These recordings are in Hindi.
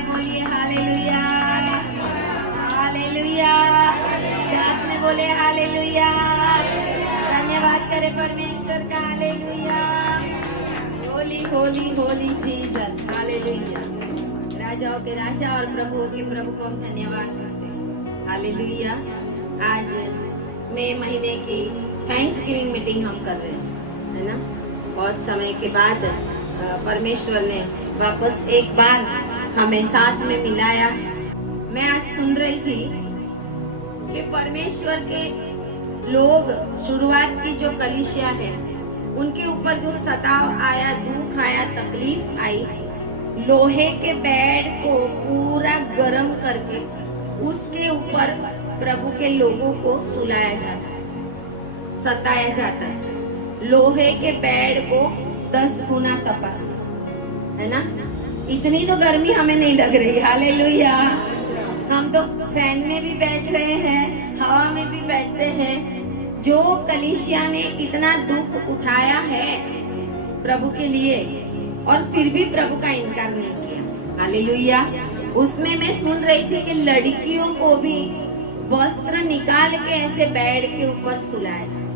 से बोलिए हालेलुया, हालेलुया। साथ में बोले हालेलुया। धन्यवाद करें परमेश्वर का, hallelujah. Holi Holi Holi Jesus, hallelujah. राजाओं के राजा और प्रभुओं के प्रभु को हम धन्यवाद करते हैं, हालेलुया। आज मई महीने की थैंक्सगिविंग मीटिंग हम कर रहे हैं, है ना। बहुत समय के बाद परमेश्वर ने वापस एक बार हमें साथ में मिलाया। मैं आज सुन रही थी कि परमेश्वर के लोग, शुरुआत की जो कलीसिया है, उनके ऊपर जो सताव आया, दुख आया, तकलीफ आई, लोहे के बेड को पूरा गर्म करके उसके ऊपर प्रभु के लोगों को सुलाया जाता है, सताया जाता है। लोहे के बेड को 10 गुना तपा, है ना। इतनी तो गर्मी हमें नहीं लग रही, हालेलुया। हम तो फैन में भी बैठ रहे हैं, हवा में भी बैठते हैं। जो कलीसिया ने इतना दुख उठाया है प्रभु के लिए और फिर भी प्रभु का इनकार नहीं किया, हालेलुया। उसमें मैं सुन रही थी कि लड़कियों को भी वस्त्र निकाल के ऐसे बेड के ऊपर सुलाया जाए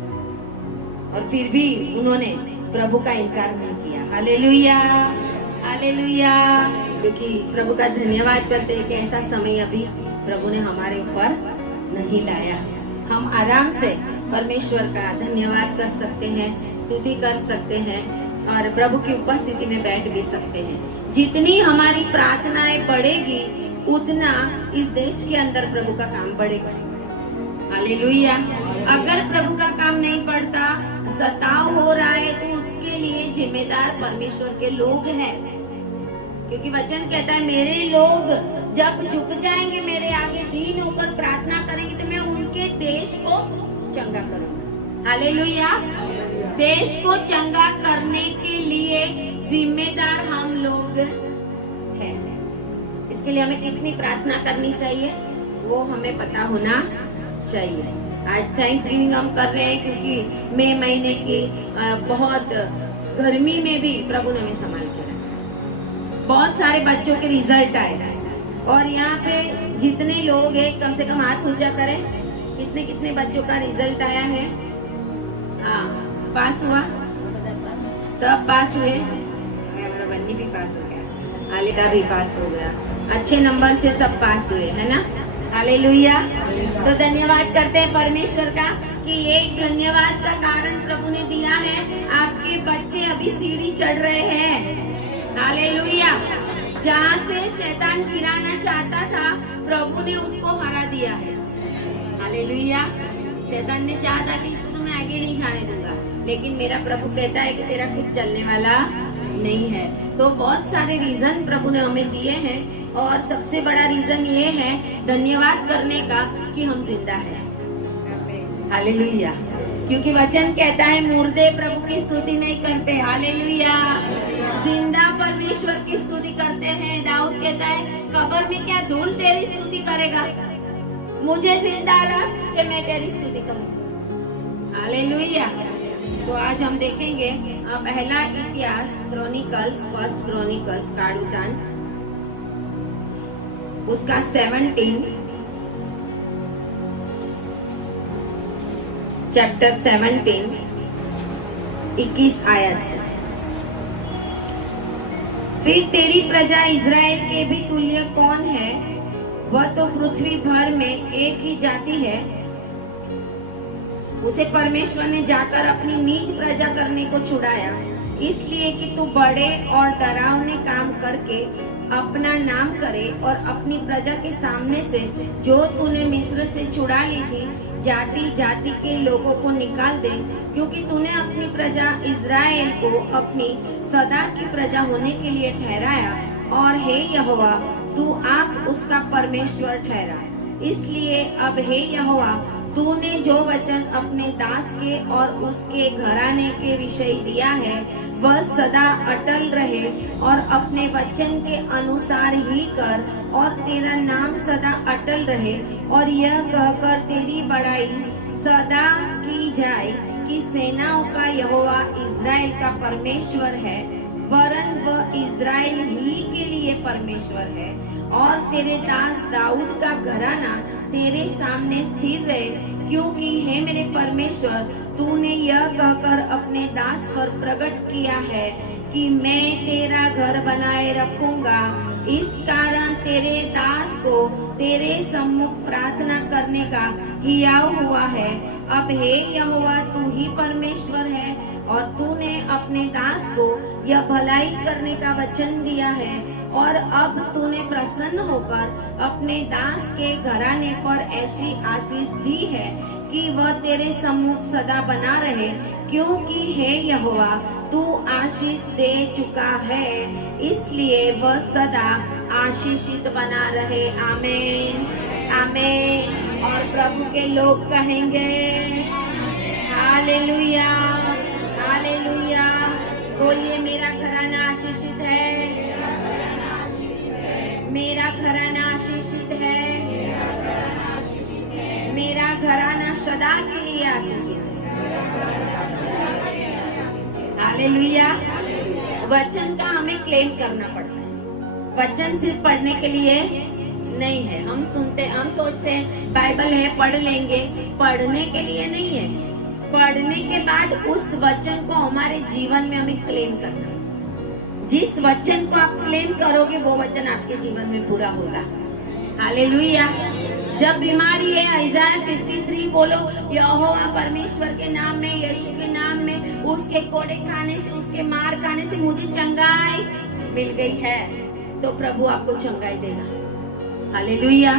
और फिर भी उन्होंने प्रभु का इनकार नहीं किया, हालेलुया, हालेलुया। क्योंकि प्रभु का धन्यवाद करते हैं कि ऐसा समय अभी प्रभु ने हमारे ऊपर नहीं लाया। हम आराम से परमेश्वर का धन्यवाद कर सकते हैं, स्तुति कर सकते हैं और प्रभु की उपस्थिति में बैठ भी सकते हैं। जितनी हमारी प्रार्थनाएं बढ़ेगी उतना इस देश के अंदर प्रभु का काम बढ़ेगा, हालेलुया। अगर प्रभु का काम नहीं बढ़ता, सताव हो रहा है, तो उसके लिए जिम्मेदार परमेश्वर के लोग हैं। क्योंकि वचन कहता है मेरे लोग जब झुक जाएंगे, मेरे आगे दीन होकर प्रार्थना करेंगे, तो मैं उनके देश को चंगा करूंगा, हालेलुया। देश को चंगा करने के लिए जिम्मेदार हम लोग हैं। इसके लिए हमें कितनी प्रार्थना करनी चाहिए वो हमें पता होना चाहिए। आज थैंक्सगिविंग हम कर रहे हैं क्योंकि मई महीने की बहुत गर्मी में भी प्रभु ने हमें संभाल के रखा। बहुत सारे बच्चों के रिजल्ट आए और यहाँ पे जितने लोग हैं कम से कम हाथ ऊंचा करें, कितने कितने बच्चों का रिजल्ट आया है। हाँ, पास हुआ, सब पास हुए। हमारा बन्नी भी पास हो गया, आलिका भी पास हो गया, अच्छे नंबर से सब पास हुए, है ना, हालेलुया। तो धन्यवाद करते हैं परमेश्वर का कि एक धन्यवाद का कारण प्रभु ने दिया है। आपके बच्चे अभी सीढ़ी चढ़ रहे हैं, हालेलुया। जहाँ से शैतान गिराना चाहता था, प्रभु ने उसको हरा दिया है, हालेलुया। शैतान ने चाहा था कि इसको तो मैं आगे नहीं जाने दूंगा, लेकिन मेरा प्रभु कहता है कि तेरा कुछ चलने वाला नहीं है। तो बहुत सारे रीजन प्रभु ने हमें दिए हैं और सबसे बड़ा रीजन ये है धन्यवाद करने का कि हम जिंदा हैं, हालेलुया। क्योंकि वचन कहता है मुर्दे प्रभु की स्तुति नहीं करते, हालेलुया। जिंदा परमेश्वर की स्तुति करते हैं। दाऊद कहता है कब्र में क्या धूल तेरी स्तुति करेगा, मुझे जिंदा रख कि मैं तेरी स्तुति करूं, हालेलुया। तो आज हम देखेंगे पहला इतिहास क्रॉनिकल्स, फर्स्ट क्रॉनिकल्स काड़ूतान, उसका 17 चैप्टर 17 21 आयत से। फिर तेरी प्रजा इज़राइल के भी तुल्य कौन है, वह तो पृथ्वी भर में एक ही जाति है। उसे परमेश्वर ने जाकर अपनी नीच प्रजा करने को छुड़ाया, इसलिए कि तू बड़े और डरावने काम करके अपना नाम करे और अपनी प्रजा के सामने से जो तूने मिस्र से छुड़ा ली थी जाति जाति के लोगों को निकाल दे, क्योंकि तूने अपनी प्रजा इज़राइल को अपनी सदा की प्रजा होने के लिए ठहराया। और हे यहोवा, तू आप उसका परमेश्वर ठहरा। इसलिए अब हे यहोवा, तूने जो वचन अपने दास के और उसके घराने के विषय दिया है वह सदा अटल रहे और अपने वचन के अनुसार ही कर, और तेरा नाम सदा अटल रहे। और यह कहकर तेरी बड़ाई सदा की जाए कि सेनाओं का यहोवा इज़राइल का परमेश्वर है। वरन वह इज़राइल ही के लिए परमेश्वर है। और तेरे दास दाऊद का घराना तेरे सामने स्थिर रहे, क्योंकि हे मेरे परमेश्वर, तूने यह कहकर अपने दास पर प्रकट किया है कि मैं तेरा घर बनाए रखूंगा। इस कारण तेरे दास को तेरे सम्मुख प्रार्थना करने का हियाव हुआ है। अब हे यहोवा, तू ही परमेश्वर है और तूने अपने दास को यह भलाई करने का वचन दिया है। और अब तूने प्रसन्न होकर अपने दास के घराने पर ऐसी आशीष दी है कि वह तेरे सम्मुख सदा बना रहे, क्योंकि हे यहोवा, तू आशीष दे चुका है, इसलिए वह सदा आशीषित बना रहे। आमीन, आमीन। और प्रभु के लोग कहेंगे हालेलुया, हालेलुया। बोलिए, मेरा घराना आशीषित है, मेरा घराना आशीषित है, मेरा घराना सदा के लिए आशीषित है। हालेलुया। वचन का हमें क्लेम करना पड़ता है। वचन सिर्फ पढ़ने के लिए नहीं है। हम सोचते हैं बाइबल है, पढ़ लेंगे। पढ़ने के लिए नहीं है, पढ़ने के बाद उस वचन को हमारे जीवन में हमें क्लेम करना है। जिस वचन को आप क्लेम करोगे वो वचन आपके जीवन में पूरा होगा। हालेलुया। जब बीमारी है, इज़ाया 53 बोलो, यहोवा परमेश्वर के नाम में, यीशु के नाम में, उसके कोड़े खाने से, उसके मार खाने से मुझे चंगाई मिल गई है, तो प्रभु आपको चंगाई देगा। हालेलुया।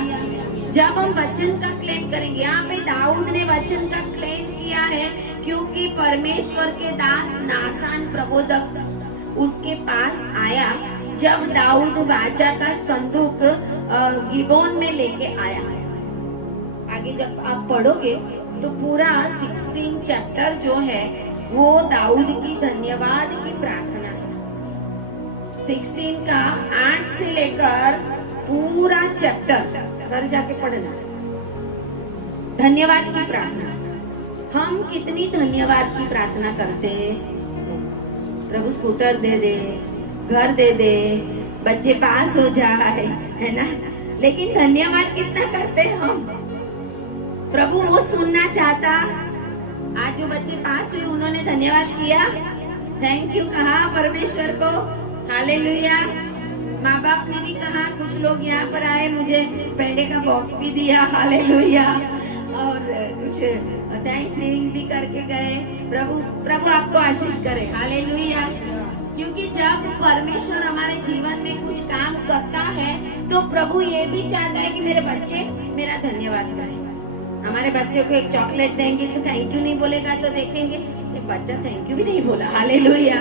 जब हम वचन का क्लेम करेंगे, यहाँ पे दाऊद ने वचन का क्लेम किया है, क्योंकि परमेश्वर के दास नातान प्रबोधक उसके पास आया जब दाऊद वाचा का संदूक गिबोन में लेके आया। आगे जब आप पढ़ोगे तो पूरा 16 चैप्टर जो है वो दाऊद की धन्यवाद की प्रार्थना है। 16 का 8 से लेकर पूरा चैप्टर घर जाके पढ़ना, धन्यवाद की प्रार्थना। हम कितनी धन्यवाद की प्रार्थना करते हैं। प्रभु स्कूटर दे दे, घर दे दे, बच्चे पास हो जाए, है ना, लेकिन धन्यवाद कितना करते हैं हम। प्रभु वो सुनना चाहता। आज जो बच्चे पास हुए उन्होंने धन्यवाद किया, थैंक यू कहा परमेश्वर को। हालेलुया। माँ बाप ने भी कहा, कुछ लोग यहाँ पर आए, मुझे पेड़े का बॉक्स भी दिया। हालेलुया। और कुछ थैंक्स गिविंग भी करके गए। प्रभु आपको आशीष करे। हालेलुया। क्योंकि जब परमेश्वर हमारे जीवन में कुछ काम करता है तो प्रभु ये भी चाहता है कि मेरे बच्चे मेरा धन्यवाद करें। हमारे बच्चे को एक चॉकलेट देंगे तो थैंक यू नहीं बोलेगा, तो देखेंगे बच्चा थैंक यू भी नहीं बोला। हालेलुया।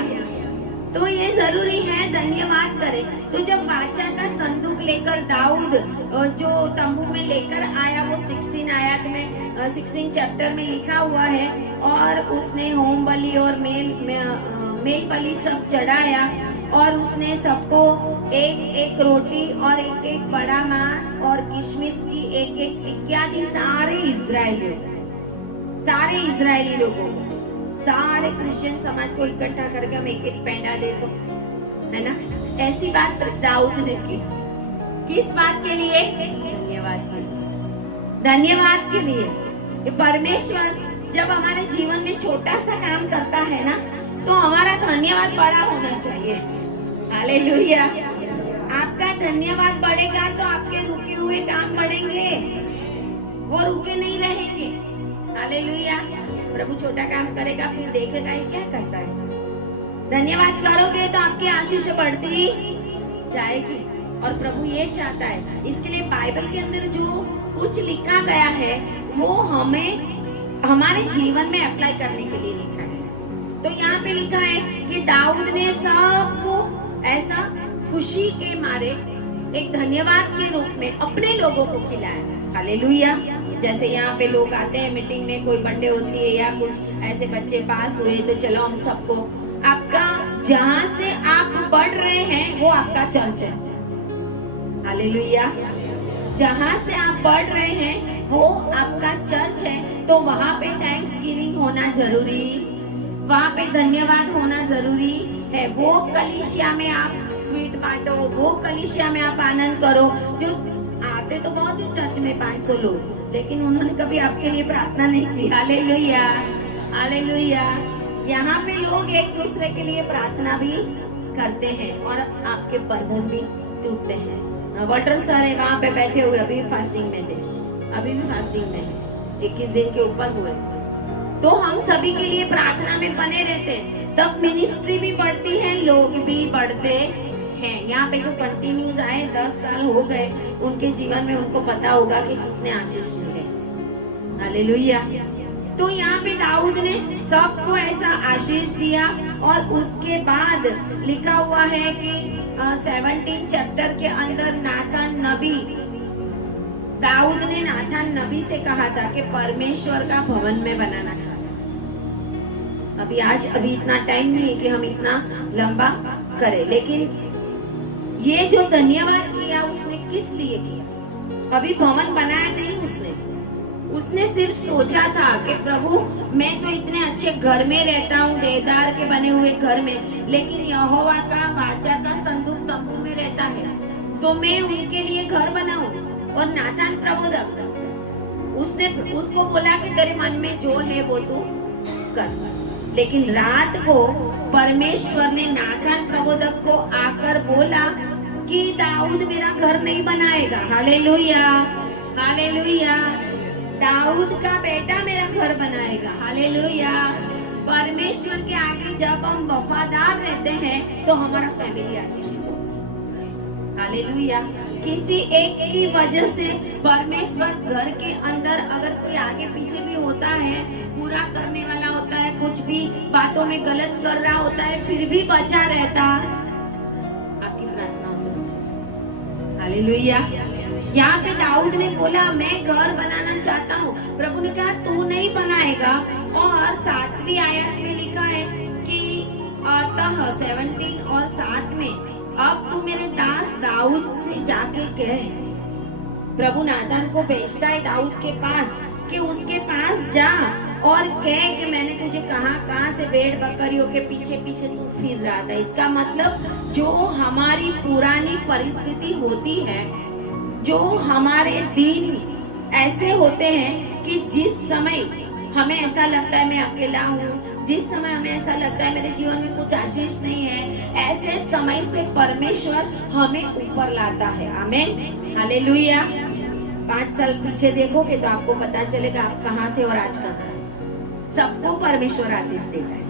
तो ये जरूरी है धन्यवाद करे। तो जब वाचा का संदूक लेकर दाऊद जो तंबू में लेकर आया, वो 16 आयत में 16 चैप्टर में लिखा हुआ है, और उसने होम बलि और मेल बलि सब चढ़ाया, और उसने सबको एक एक रोटी और एक एक बड़ा मांस और किशमिश की एक एक इत्यादि सारे इजरायली लोगों, सारे क्रिश्चियन समाज को इकट्ठा करके हम एक एक पेंडा दे तो, है ना। ऐसी बात दाऊद ने की। किस बात के लिए? धन्यवाद के लिए। धन्यवाद के लिए। परमेश्वर जब हमारे जीवन में छोटा सा काम करता है ना, तो हमारा धन्यवाद बड़ा होना चाहिए। हालेलुया। आपका धन्यवाद बढ़ेगा तो आपके रुके हुए काम बढ़ेंगे, वो रुके नहीं रहेंगे। हालेलुया। प्रभु छोटा काम करेगा, फिर देखेगा ये क्या करता है। धन्यवाद करोगे तो आपकी आशीष बढ़ती जाएगी, और प्रभु ये चाहता है। इसके लिए बाइबल के अंदर जो कुछ लिखा गया है वो हमें हमारे जीवन में अप्लाई करने के लिए लिखा है। तो यहाँ पे लिखा है कि दाऊद ने सबको ऐसा खुशी के मारे एक धन्यवाद के रूप में अपने लोगों को खिलाया। हालेलुया। जैसे यहाँ पे लोग आते हैं मीटिंग में, कोई बर्थडे होती है या कुछ ऐसे बच्चे पास हुए, तो चलो हम सबको, आपका जहाँ से आप पढ़ रहे हैं वो आपका चर्च है। हालेलुया। जहाँ से आप पढ़ रहे हैं वो आपका चर्च है, तो वहाँ पे थैंक्स गिविंग होना जरूरी वहाँ पे धन्यवाद होना जरूरी है। वो कलीसिया में आप स्वीट बांटो, वो कलीसिया में आप आनंद करो। जो आते तो बहुत है चर्च में 500 लोग, लेकिन उन्होंने कभी आपके लिए प्रार्थना नहीं की। Hallelujah, hallelujah. यहाँ पे लोग एक दूसरे के लिए प्रार्थना भी करते हैं और आपके बंधन भी टूटते हैं। वॉटर सर है वहाँ पे बैठे हुए, अभी फास्टिंग में थे, अभी भी फास्टिंग में है, 21 दिन के ऊपर हुए। तो हम सभी के लिए प्रार्थना में बने रहते, तब मिनिस्ट्री भी बढ़ती है, लोग भी बढ़ते हैं। यहाँ पे जो कंटिन्यूस आए 10 साल हो गए, उनके जीवन में उनको पता होगा कि कितने आशीष मिले। हालेलुया। तो यहाँ पे दाऊद ने सबको ऐसा आशीष दिया और उसके बाद लिखा हुआ है कि 17 चैप्टर के अंदर नाथान नबी, दाऊद ने नाथान नबी से कहा था कि परमेश्वर का भवन में बनाना चाहता। अभी इतना टाइम नहीं है कि हम इतना लंबा करें, लेकिन ये जो धन्यवाद किया उसने किस लिए किया? अभी भवन बनाया नहीं उसने सिर्फ सोचा था कि प्रभु मैं तो इतने अच्छे घर में रहता हूँ, देवदार के बने हुए घर में, लेकिन यहोवा का वाचा का संदूक तंबू में रहता है, तो मैं उनके लिए घर बनाऊं। और नाथान प्रबोधक उसने उसको बोला कि तेरे मन में जो है वो तू कर। लेकिन रात को परमेश्वर ने नाथान प्रबोधक को आकर बोला कि दाऊद मेरा घर नहीं बनाएगा। Hallelujah, hallelujah. दाऊद का बेटा मेरा घर बनाएगा। हालेलुया। परमेश्वर के आगे जब हम वफादार रहते हैं तो हमारा फैमिली आशीषित होगा। हालेलुया। किसी एक की वजह से परमेश्वर घर के अंदर अगर कोई आगे पीछे भी होता है, पूरा करने वाला होता है, कुछ भी बातों में गलत कर रहा होता है, फिर भी बचा रहता, आपकी प्रार्थना समझता। हालेलुया। यहाँ पे दाऊद ने बोला मैं घर बनाना चाहता हूँ। प्रभु ने कहा तू नहीं बनाएगा। और 7वीं आयत में लिखा है कि अतः 17 और 7 में अब तू मेरे दास दाऊद से जाके कह। प्रभु नाथान को भेजता है दाऊद के पास कि उसके पास जा और कह कि मैंने तुझे कहाँ से भेड़ बकरियों के पीछे पीछे तू फिर रहा था। इसका मतलब जो हमारी पुरानी परिस्थिति होती है, जो हमारे दिन ऐसे होते हैं कि जिस समय हमें ऐसा लगता है मैं अकेला हूँ, जिस समय हमें ऐसा लगता है मेरे जीवन में कुछ आशीष नहीं है, ऐसे समय से परमेश्वर हमें ऊपर लाता है। आमीन, हालेलुया। 5 साल पीछे देखोगे तो आपको पता चलेगा आप कहाँ थे और आज कहाँ। सबको परमेश्वर आशीष देता है।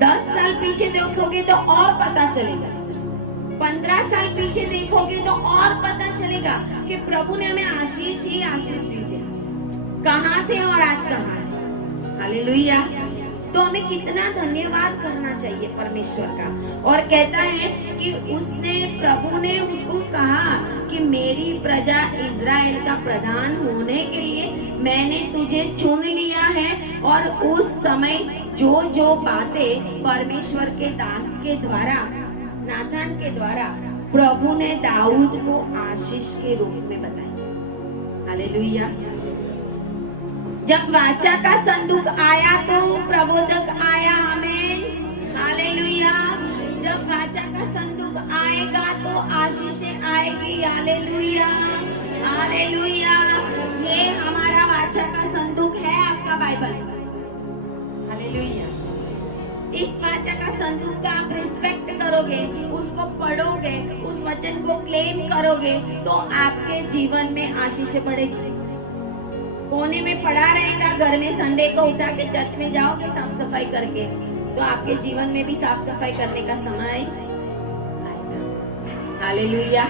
10 साल पीछे देखोगे तो और पता चलेगा। 15 साल पीछे देखोगे तो और पता चलेगा कि प्रभु ने हमें आशीष ही आशीष दी है। कहाँ थे और आज कहाँ है। हालेलुया। तो हमें कितना धन्यवाद करना चाहिए परमेश्वर का। और कहता है कि प्रभु ने उसको कहा कि मेरी प्रजा इज़राइल का प्रधान होने के लिए मैंने तुझे चुन लिया है। और उस समय जो जो बातें परमेश्वर के दास के द्वारा, नाथान के द्वारा प्रभु ने दाऊद को आशीष के रूप में बताई। हालेलुया। जब वाचा का संदूक आया तो प्रबोधक आया। आमीन, हालेलुया। जब वाचा का संदूक आएगा तो आशीषें आएगी। Hallelujah, hallelujah. ये हमारा वाचा का संदूक है, आपका बाइबल। हालेलुया। इस वाचा का संदूक का आप रिस्पेक्ट करोगे, उसको पढ़ोगे, उस वचन को क्लेम करोगे तो आपके जीवन में आशीषें बढ़ेगी। कोने में पड़ा रहेगा घर में, संडे को उठा के चर्च में जाओगे साफ सफाई करके, तो आपके जीवन में भी साफ सफाई करने का समय आएगा। हालेलुया।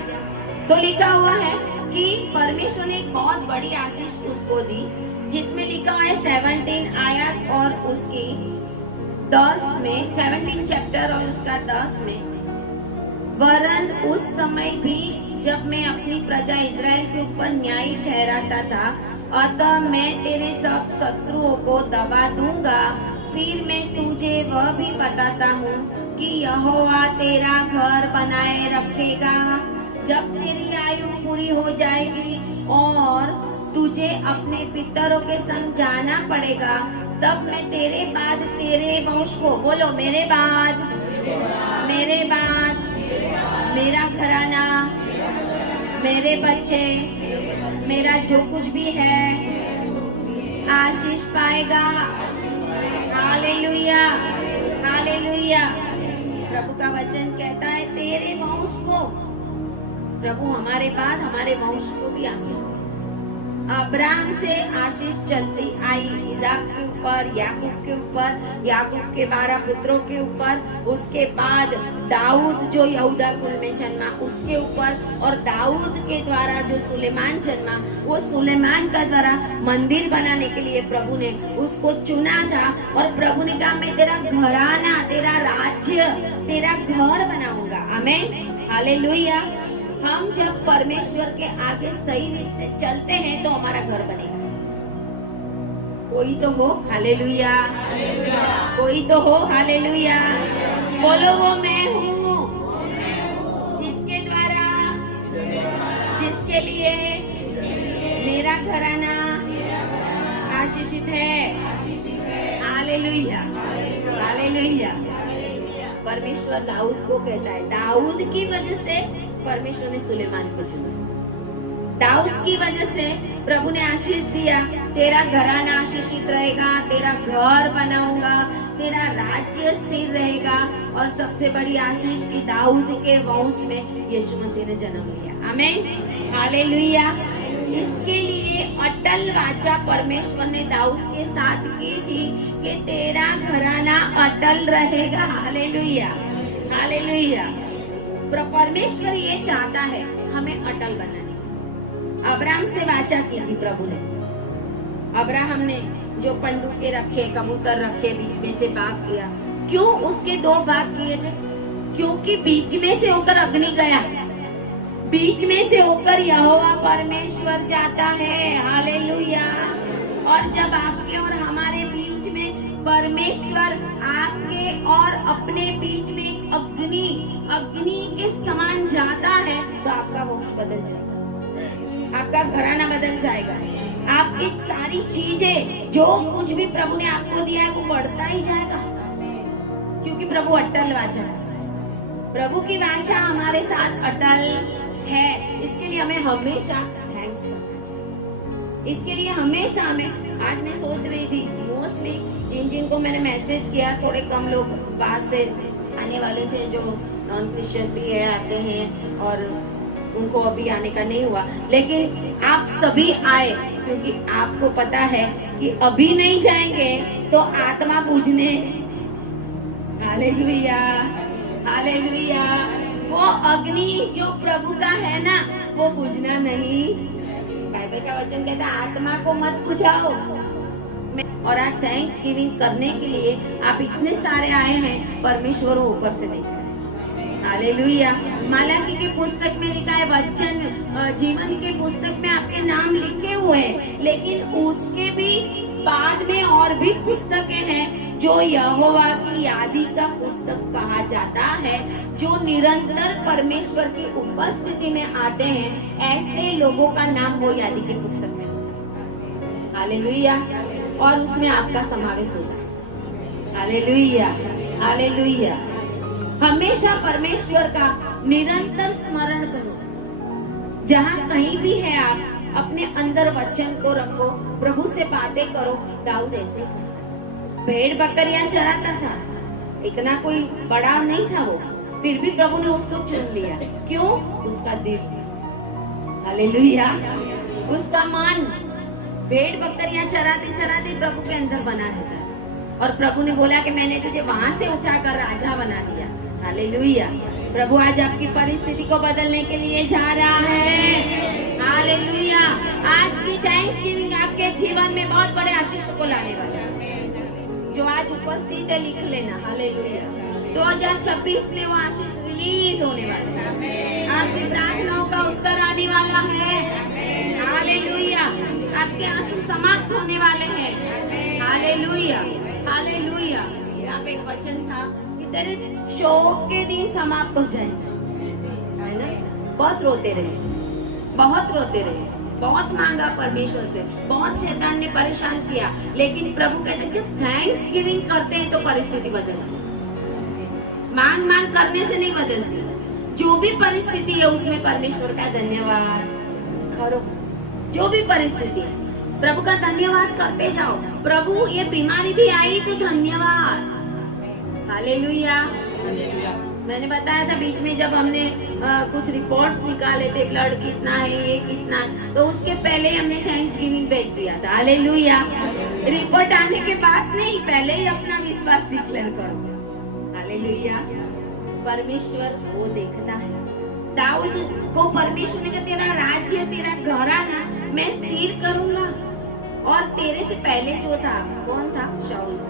तो लिखा हुआ है कि परमेश्वर ने एक बहुत बड़ी आशीष उसको दी, जिसमें लिखा है 17 आयत और उसकी 10 में, 17 चैप्टर और उसका 10 में, वरन उस समय भी जब मैं अपनी प्रजा इज़राइल के ऊपर न्यायी ठहराता था, अतः मैं तेरे सब शत्रुओं को दबा दूंगा। फिर मैं तुझे वह भी बताता हूँ कि यहोवा तेरा घर बनाए रखेगा। जब तेरी आयु पूरी हो जाएगी और तुझे अपने पितरों के संग जाना पड़ेगा, तब मैं तेरे बाद तेरे वंश को, बोलो मेरे बाद मेरा घराना, मेरे बच्चे, मेरा जो कुछ भी है आशीष पाएगा। Hallelujah, hallelujah. प्रभु का वचन कहता है तेरे वंश को, प्रभु हमारे बाद हमारे वंश को भी आशीष दे। अब्राहम से आशीष चलती आई इसाक के ऊपर, याकूब के ऊपर, याकूब के 12 पुत्रों के ऊपर, उसके बाद दाऊद जो यहूदा कुल में जन्मा उसके ऊपर, और दाऊद के द्वारा जो सुलेमान जन्मा, वो सुलेमान का द्वारा मंदिर बनाने के लिए प्रभु ने उसको चुना था। और प्रभु ने कहा मैं तेरा घराना, तेरा राज्य, तेरा घर बनाऊंगा। आमीन, हालेलुया। हम जब परमेश्वर के आगे सही रीत से चलते हैं तो हमारा घर बनेगा। कोई तो हो हालेलुया, कोई तो हो हालेलुया। बोलो वो मैं हूँ जिसके द्वारा, जिसके लिए मेरा घराना आशीषित है। Hallelujah, hallelujah. परमेश्वर दाऊद को कहता है, दाऊद की वजह से परमेश्वर ने सुलेमान को चुना। दाऊद की वजह से प्रभु ने आशीष दिया, तेरा घराना आशीषित रहेगा, तेरा घर बनाऊंगा, तेरा राज्य स्थिर रहेगा। और सबसे बड़ी आशीष की दाऊद के वंश में यीशु मसीह ने जन्म लिया। आमीन, हालेलुया। इसके लिए अटल वाचा परमेश्वर ने दाऊद के साथ की थी कि तेरा घराना अटल रहेगा। Hallelujah, hallelujah. परमेश्वर ये चाहता है हमें अटल बनाने। अब्राहम से वाचा की थी प्रभु ने। अब्राहम ने जो पंडुके रखे, कबूतर रखे, बीच में से बाग किया। क्यों उसके 2 भाग किए थे? क्योंकि बीच में से होकर अग्नि गया, बीच में से होकर यहोवा परमेश्वर जाता है। हालेलुया। और जब आपके और हमारे बीच में परमेश्वर आपके और अपने बीच में अग्नि के समान जाता है तो आपका वंश बदल जाएगा, आपका घराना बदल जाएगा। आपकी सारी चीजें जो कुछ भी प्रभु ने आपको दिया है वो बढ़ता ही जाएगा, क्योंकि प्रभु अटल वाचा है। प्रभु की वाचा हमारे साथ अटल है। इसके लिए हमें हमेशा थैंक्स करना चाहिए। इसके लिए हमेशा हमें, आज मैं सोच रही थी मोस्टली जिन को मैंने मैसेज किया, थोड़े कम लोग बाहर से आने वाले थे, जो नॉन क्रिश्चियन भी है, आते हैं, और उनको अभी आने का नहीं हुआ। लेकिन आप सभी आए क्योंकि आपको पता है कि अभी नहीं जाएंगे तो आत्मा बुझने। Hallelujah, hallelujah. वो अग्नि जो प्रभु का है ना, वो बुझना नहीं। बाइबल का वचन कहता है आत्मा को मत बुझाओ। और आज थैंक्स गिविंग करने के लिए आप इतने सारे आए हैं, परमेश्वर ऊपर से देख रहे हैं। हालेलुया। मालाकी की पुस्तक में लिखा है, वचन जीवन के पुस्तक में आपके नाम लिखे हुए हैं, लेकिन उसके भी बाद में और भी पुस्तकें हैं जो यहोवा की यादी का पुस्तक कहा जाता है, जो निरंतर परमेश्वर की उपस्थिति में आते हैं। ऐसे लोगों का नाम वो यादी की पुस्तक में होता है। हालेलुया। और उसमें आपका समावेश होगा। Hallelujah, hallelujah. हमेशा परमेश्वर का निरंतर स्मरण करो। जहाँ कहीं भी है आप अपने अंदर वचन को रखो, प्रभु से बातें करो। दाऊद ऐसे ही था, भेड़ बकरियां चराता था, इतना कोई बड़ा नहीं था वो, फिर भी प्रभु ने उसको चुन लिया। क्यों? उसका दिल, हालेलुया, उसका मन भेड़ बकरियां चराते चराते प्रभु के अंदर बना रहता है। और प्रभु ने बोला कि मैंने तुझे वहां से उठाकर राजा बना दिया। हालेलुया। प्रभु आज आपकी परिस्थिति को बदलने के लिए जा रहा है। हालेलुया। आज की थैंक्स गिविंग आपके जीवन में बहुत बड़े आशीष को लाने वाला है। जो आज उपस्थित है लिख लेना। हालेलुया। 2026 में वो आशीष रिलीज होने वाला है। आपकी प्रार्थनाओं का उत्तर आने वाला है। हालेलुया। आपके आंसू समाप्त होने वाले हैं। Hallelujah, hallelujah. यहाँ पे एक वचन था कि तेरे शोक के दिन समाप्त हो जाएंगे, है ना? बहुत रोते रहे, बहुत रोते रहे, बहुत मांगा परमेश्वर से, बहुत शैतान ने परेशान किया, लेकिन प्रभु कहते हैं जब थैंक्स गिविंग करते हैं तो परिस्थिति बदलती है। मांग मांग करने से नहीं बदलती। जो भी परिस्थिति है उसमें परमेश्वर का धन्यवाद करो। जो भी परिस्थिति है प्रभु का धन्यवाद करते जाओ। प्रभु ये बीमारी भी आई तो धन्यवाद। हालेलुया। मैंने बताया था बीच में जब हमने कुछ रिपोर्ट्स निकाले थे, ब्लड कितना है, ये कितना, तो उसके पहले हमने थैंक्स गिविंग भेज दिया था। हालेलुया। रिपोर्ट आने के बाद नहीं, पहले ही अपना विश्वास डिक्लेयर करो। हालेलुया। परमेश्वर वो देखता है। दाऊद को परमेश्वर ने कहा तेरा राज्य, तेरा घराना मैं स्थिर करूंगा। और तेरे से पहले जो था, कौन था? शाऊल।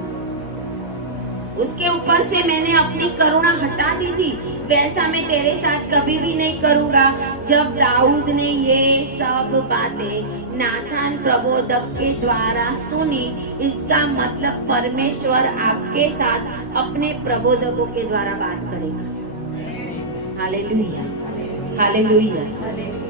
उसके ऊपर से मैंने अपनी करुणा हटा दी थी, वैसा मैं तेरे साथ कभी भी नहीं करूंगा। जब दाऊद ने ये सब बातें नाथान प्रबोधक के द्वारा सुनी, इसका मतलब परमेश्वर आपके साथ अपने प्रबोधकों के द्वारा बात करेगा। Hallelujah, hallelujah.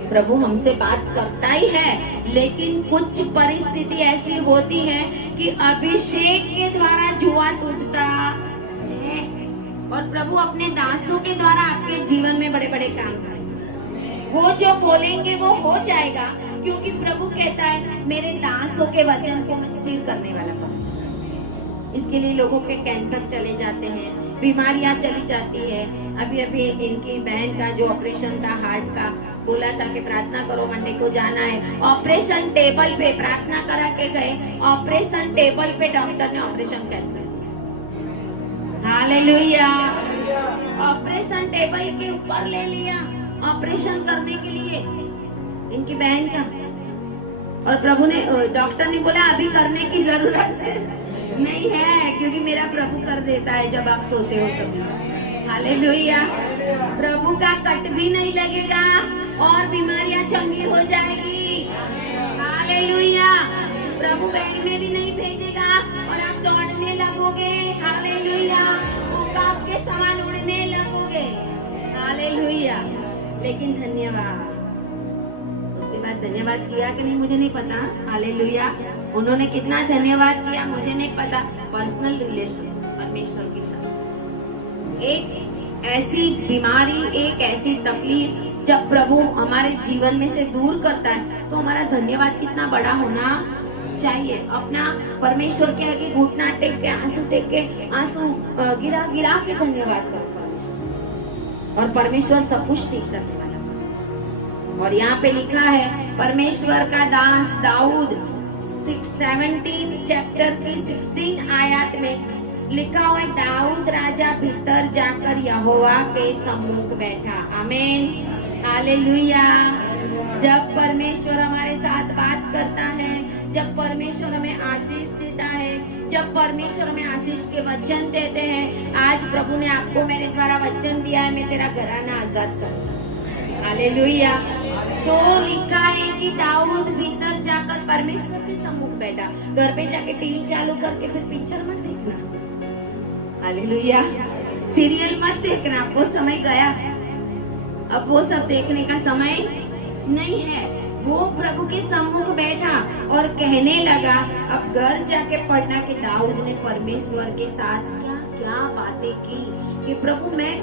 प्रभु हमसे बात करता ही है, लेकिन कुछ परिस्थिति ऐसी होती है कि अभिषेक के द्वारा जुआ टूटता है और प्रभु अपने दासों के द्वारा आपके जीवन में बड़े बड़े काम करेंगे। वो जो बोलेंगे वो हो जाएगा, क्योंकि प्रभु कहता है मेरे दासों के वचन को मैं स्थिर करने वाला परमेश्वर। इसके लिए लोगों के कैंसर चले जाते हैं, बीमारियां चली जाती है। अभी अभी इनकी बहन का जो ऑपरेशन था हार्ट का, बोला था कि प्रार्थना करो, मंडे को जाना है। ऑपरेशन टेबल पे प्रार्थना करा के गए, ऑपरेशन टेबल पे डॉक्टर ने operation cancel. Hallelujah. Operation table के ऊपर ले लिया ऑपरेशन करने के लिए इनकी बहन का, और प्रभु ने, डॉक्टर ने बोला अभी करने की जरूरत नहीं है, क्योंकि मेरा प्रभु कर देता है जब आप सोते हो तभी। हालेलुया। प्रभु का कट भी नहीं लगेगा और बीमारियां चंगी हो जाएगी। हालेलुया। प्रभु बेड में भी नहीं भेजेगा और आप दौड़ने लगोगे। हालेलुया। उकाब के समान उड़ने लगोगे। हालेलुया। लेकिन धन्यवाद, उसके बाद धन्यवाद किया कि नहीं मुझे नहीं पता। हालेलुया। उन्होंने कितना धन्यवाद किया मुझे नहीं पता। पर्सनल रिलेशन परमेश्वर के साथ। एक ऐसी बीमारी, एक ऐसी तकलीफ जब प्रभु हमारे जीवन में से दूर करता है, तो हमारा धन्यवाद कितना बड़ा होना चाहिए। अपना परमेश्वर के आगे घुटना टेक के, आंसू टेक के, आंसू गिरा गिरा के धन्यवाद करो परमेश्वर, और परमेश्वर सब कुछ ठीक करने वाला परमेश्वर। और यहाँ पे लिखा है परमेश्वर का दास दाऊद 17 चैप्टर की 16 आयत में लिखा हुआ है, दाऊद राजा भीतर जाकर यहोवा के सम्मुख बैठा। आमीन। हालेलुया। जब परमेश्वर हमारे साथ बात करता है, जब परमेश्वर हमें आशीष देता है, जब परमेश्वर हमें आशीष के वचन देते हैं, आज प्रभु ने आपको मेरे द्वारा वचन दिया है, मैं तेरा घराना आजाद करूंगा। हालेलुया। तो लिखा है कि दाऊद भीतर जाकर परमेश्वर के सम्मुख बैठा। घर पे जाके टीवी चालू करके फिर पिक्चर मत देखना। हालेलुया। सीरियल मत देखना, वो समय गया। अब वो सब देखने का समय नहीं है। वो प्रभु के सम्मुख बैठा और कहने लगा, अब घर जाके पढ़ना कि दाऊद ने परमेश्वर के साथ क्या क्या बातें की, कि प्रभु मैं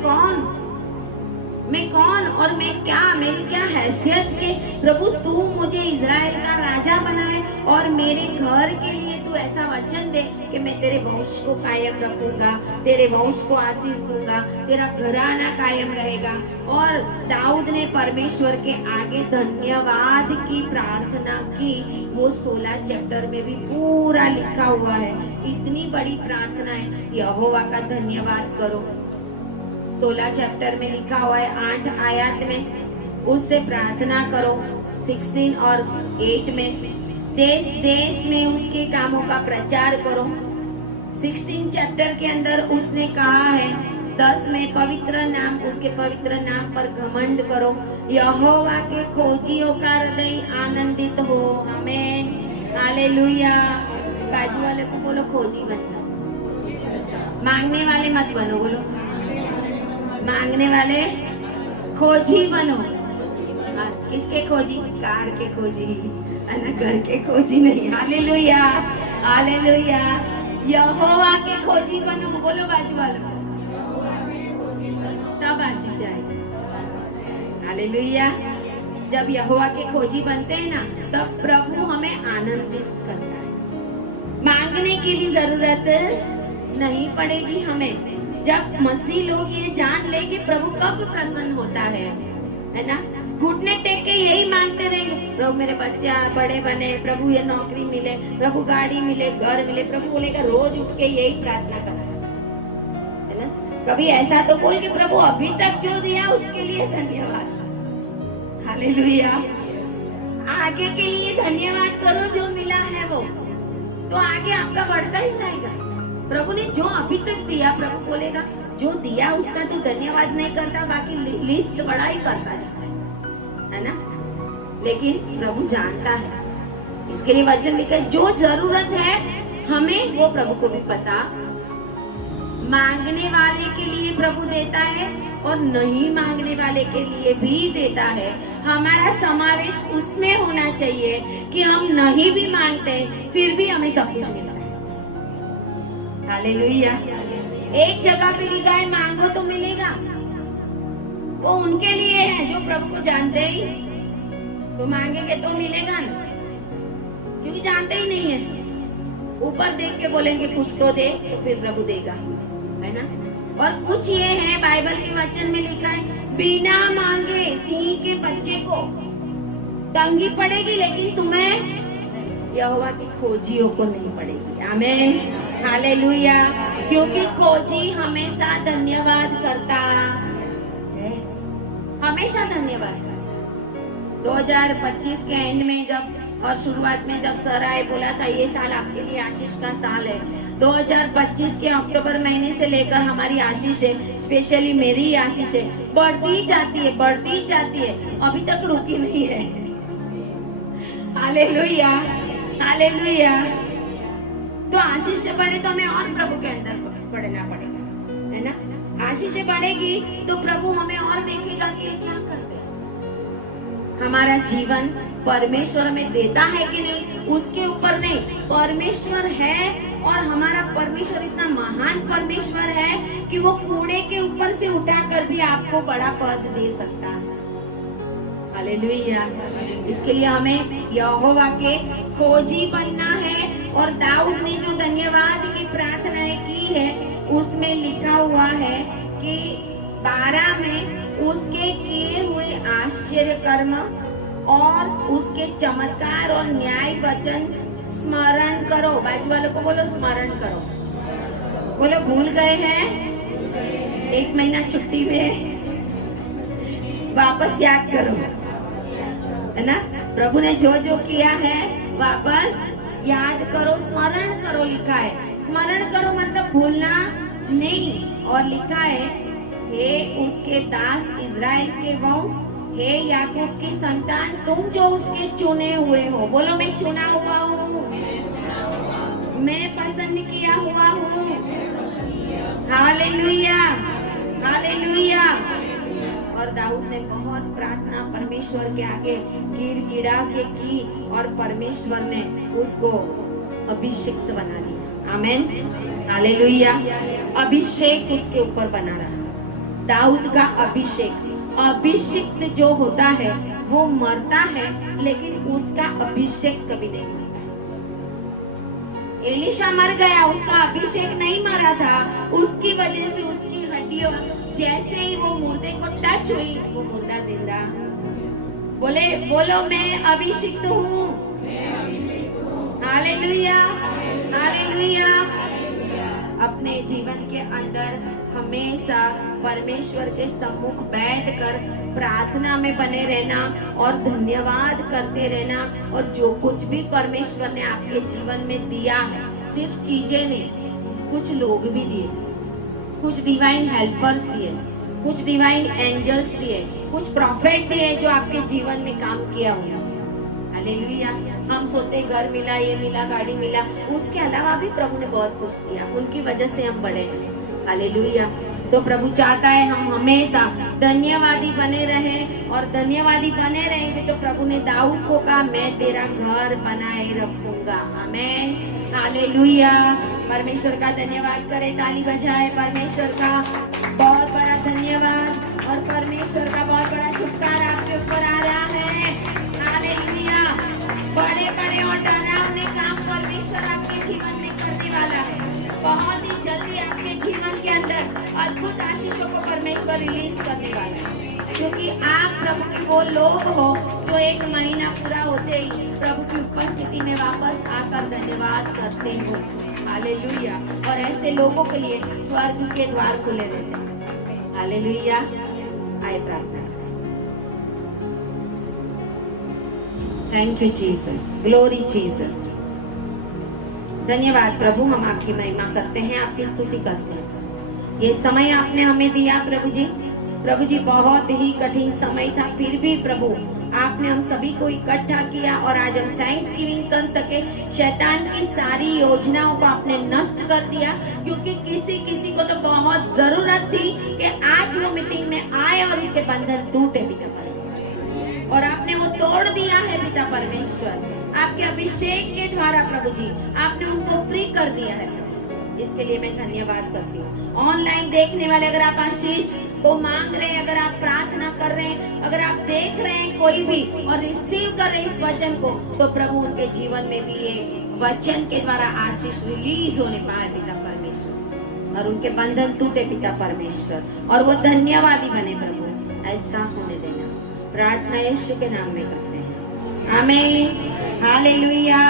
कौन और मैं क्या, मेरी क्या हैसियत के प्रभु तू मुझे इजराइल का राजा बनाए और मेरे घर के लिए तू ऐसा वचन दे कि मैं तेरे वंश को कायम रखूंगा, तेरे वंश को आशीष दूंगा, तेरा घराना कायम रहेगा। और दाऊद ने परमेश्वर के आगे धन्यवाद की प्रार्थना की। वो 16 चैप्टर में भी पूरा लिखा हुआ है। इतनी बड़ी प्रार्थना है, यहोवा का धन्यवाद करो। 16 चैप्टर में लिखा हुआ है 8 आयत में, उससे प्रार्थना करो। 16 और 8 में देश देश में उसके कामों का प्रचार करो। 16 चैप्टर के अंदर उसने कहा है 10 में पवित्र नाम, उसके पवित्र नाम पर घमंड करो। यहोवा के खोजियों का हृदय आनंदित हो। आमीन। हालेलुया। बाजू वाले को बोलो खोजी बन जाओ, मांगने वाले मत बनो। बोलो मांगने वाले खोजी बनो। किसके खोजी? कार के खोजी, ना घर के खोजी नहीं। Hallelujah, hallelujah. यहोवा के खोजी बनो। बोलो बाजू वालों, तब आशीष आएगी। हालेलुया। जब यहोवा के खोजी बनते हैं ना, तब प्रभु हमें आनंदित करता है। मांगने की भी जरूरत नहीं पड़ेगी हमें। जब मसीह लोग ये जान ले कि प्रभु कब प्रसन्न होता है ना, घुटने टेक के यही मांगते रहेंगे, प्रभु मेरे बच्चे बड़े बने, प्रभु ये नौकरी मिले, प्रभु गाड़ी मिले, घर मिले। प्रभु बोलेगा रोज उठ के यही प्रार्थना करना है ना। कभी ऐसा तो बोल के प्रभु अभी तक जो दिया उसके लिए धन्यवाद। हालेलुया। आगे के लिए धन्यवाद करो, जो मिला है वो तो आगे आपका बढ़ता ही जाएगा। प्रभु ने जो अभी तक दिया, प्रभु बोलेगा जो दिया उसका तो धन्यवाद नहीं करता, बाकी लिस्ट बड़ा ही करता जाता है ना। लेकिन प्रभु जानता है, इसके लिए वचन लिखा है जो जरूरत है हमें वो प्रभु को भी पता। मांगने वाले के लिए प्रभु देता है और नहीं मांगने वाले के लिए भी देता है। हमारा समावेश उसमें होना चाहिए कि हम नहीं भी मांगते फिर भी हमें सब कुछ मिलता है। हालेलुया। एक जगह पे लिखा है मांगो तो मिलेगा, वो उनके लिए है जो प्रभु को जानते ही। तो मांगेंगे तो मिलेगा ना, क्योंकि जानते ही नहीं है। ऊपर देख के बोलेंगे कुछ तो दे, तो फिर प्रभु देगा, है ना। और कुछ ये है, बाइबल के वचन में लिखा है बिना मांगे सिंह के बच्चे को तंगी पड़ेगी, लेकिन तुम्हें यहोवा की खोजियों को नहीं पड़ेगी। आमीन, हालेलुया। क्योंकि खोजी हमेशा धन्यवाद करता है, हमेशा धन्यवाद। 2025 के एंड में जब और शुरुआत में जब सर आए, बोला था ये साल आपके लिए आशीष का साल है। 2025 के अक्टूबर महीने से लेकर हमारी आशीष है, स्पेशली मेरी आशीष है, बढ़ती जाती है, बढ़ती जाती है, अभी तक रुकी नहीं है। Hallelujah, hallelujah. तो आशीष से बढ़े तो हमें और प्रभु के अंदर बढ़ना पड़ेगा, है ना। आशीष से बढ़ेगी तो प्रभु हमें और देखेगा कि ये क्या करते हैं। हमारा जीवन परमेश्वर में देता है कि नहीं उसके ऊपर नहीं, परमेश्वर है और हमारा परमेश्वर इतना महान परमेश्वर है कि वो कूड़े के ऊपर से उठाकर भी आपको बड़ा पद दे सकता है। हालेलुया। इसके लिए हमें यहोवा के खोजी बनना है। और दाऊद ने जो धन्यवाद की प्रार्थनाएं की है उसमें लिखा हुआ है कि 12 में उसके किए हुए आश्चर्य कर्म और उसके चमत्कार और न्याय वचन स्मरण करो। बाजू वालों को बोलो स्मरण करो। बोलो भूल गए हैं, 1 महीना छुट्टी में वापस याद करो, है ना। प्रभु ने जो जो किया है वापस याद करो, स्मरण करो। लिखा है स्मरण करो मतलब भूलना नहीं। और लिखा है हे उसके दास इज़राइल के वंश, हे याकूब की संतान, तुम जो उसके चुने हुए हो। बोलो मैं चुना हुआ हूँ, मैं पसंद किया हुआ हूँ। Hallelujah, hallelujah. और दाऊद ने बहुत प्रार्थना परमेश्वर के आगे गिड़गिड़ा के की और परमेश्वर ने उसको अभिषिक्त बना दिया। आमीन, हालेलुया। अभिषेक उसके ऊपर बना रहा। दाऊद का अभिषेक, अभिषिक्त जो होता है वो मरता है लेकिन उसका अभिषेक कभी नहीं मरता। एलीशा मर गया, उसका अभिषेक नहीं मरा था। उसकी वजह से उसकी हड्डियों जैसे ही वो मुर्दे को टच हुई वो मुर्दा जिंदा। बोले बोलो मैं अभिषिक्त हूँ। Hallelujah, hallelujah. अपने जीवन के अंदर हमेशा परमेश्वर के सम्मुख बैठकर प्रार्थना में बने रहना और धन्यवाद करते रहना। और जो कुछ भी परमेश्वर ने आपके जीवन में दिया है, सिर्फ चीजें नहीं, कुछ लोग भी दिए, कुछ डिवाइन हेल्पर्स दिए, कुछ डिवाइन एंजल्स दिए, कुछ प्रॉफिट दिए जो आपके जीवन में काम किया हुआ। हालेलुया। हम सोते घर मिला, ये मिला, गाड़ी मिला, उसके अलावा भी प्रभु ने बहुत कुछ दिया, उनकी वजह से हम बढ़े हैं। हालेलुया। तो प्रभु चाहता है हम हमेशा धन्यवादी बने रहें, और धन्यवादी बने रहेंगे तो प्रभु ने दाऊद को कहा मैं तेरा घर बनाए रखूंगा। आमेन, हालेलुया। परमेश्वर का धन्यवाद करें, ताली बजाए। परमेश्वर का बहुत बड़ा धन्यवाद और परमेश्वर का बहुत बड़ा छुटकारा आपके ऊपर आ रहा है। हालेलुया। बड़े बड़े और डरावने काम परमेश्वर आपके जीवन में करने वाला है। बहुत ही जल्दी आपके जीवन के अंदर अद्भुत आशीषों को परमेश्वर रिलीज करने वाला है, क्योंकि आप प्रभु के वो लोग हो जो एक महीना पूरा होते ही प्रभु की उपस्थिति में वापस आकर धन्यवाद करते हो। हालेलुया। और ऐसे लोगों के लिए स्वर्ग के द्वार खुले रहते हैं। हालेलुया। आए प्रार्थना। Thank you Jesus, glory Jesus. धन्यवाद प्रभु, हम आपकी महिमा करते हैं, आपकी स्तुति करते हैं। ये समय आपने हमें दिया प्रभु जी। प्रभु जी बहुत ही कठिन समय था, फिर भी प्रभु आपने हम सभी को इकट्ठा किया और आज हम थैंक्स गिविंग कर सके। शैतान की सारी योजनाओं को आपने नष्ट कर दिया, क्योंकि किसी किसी को तो बहुत जरूरत थी कि आज वो मीटिंग में आए और उसके बंधन टूटे पिता परमेश्वर, और आपने वो तोड़ दिया है पिता परमेश्वर। आपके अभिषेक के द्वारा प्रभु जी आपने उनको फ्री कर दिया है। इसके लिए मैं धन्यवाद करती हूँ। ऑनलाइन देखने वाले अगर आप आशीष को मांग रहे हैं, अगर आप प्रार्थना कर रहे हैं, अगर आप देख रहे हैं कोई भी और रिसीव कर रहे हैं इस वचन को, तो प्रभु उनके जीवन में भी ये वचन के द्वारा आशीष रिलीज होने पाए पिता परमेश्वर, और उनके बंधन टूटे पिता परमेश्वर, और वो धन्यवादी बने प्रभु। ऐसा होने देना, प्रार्थना यीशु के नाम में करते हैं। आमीन, हालेलुया।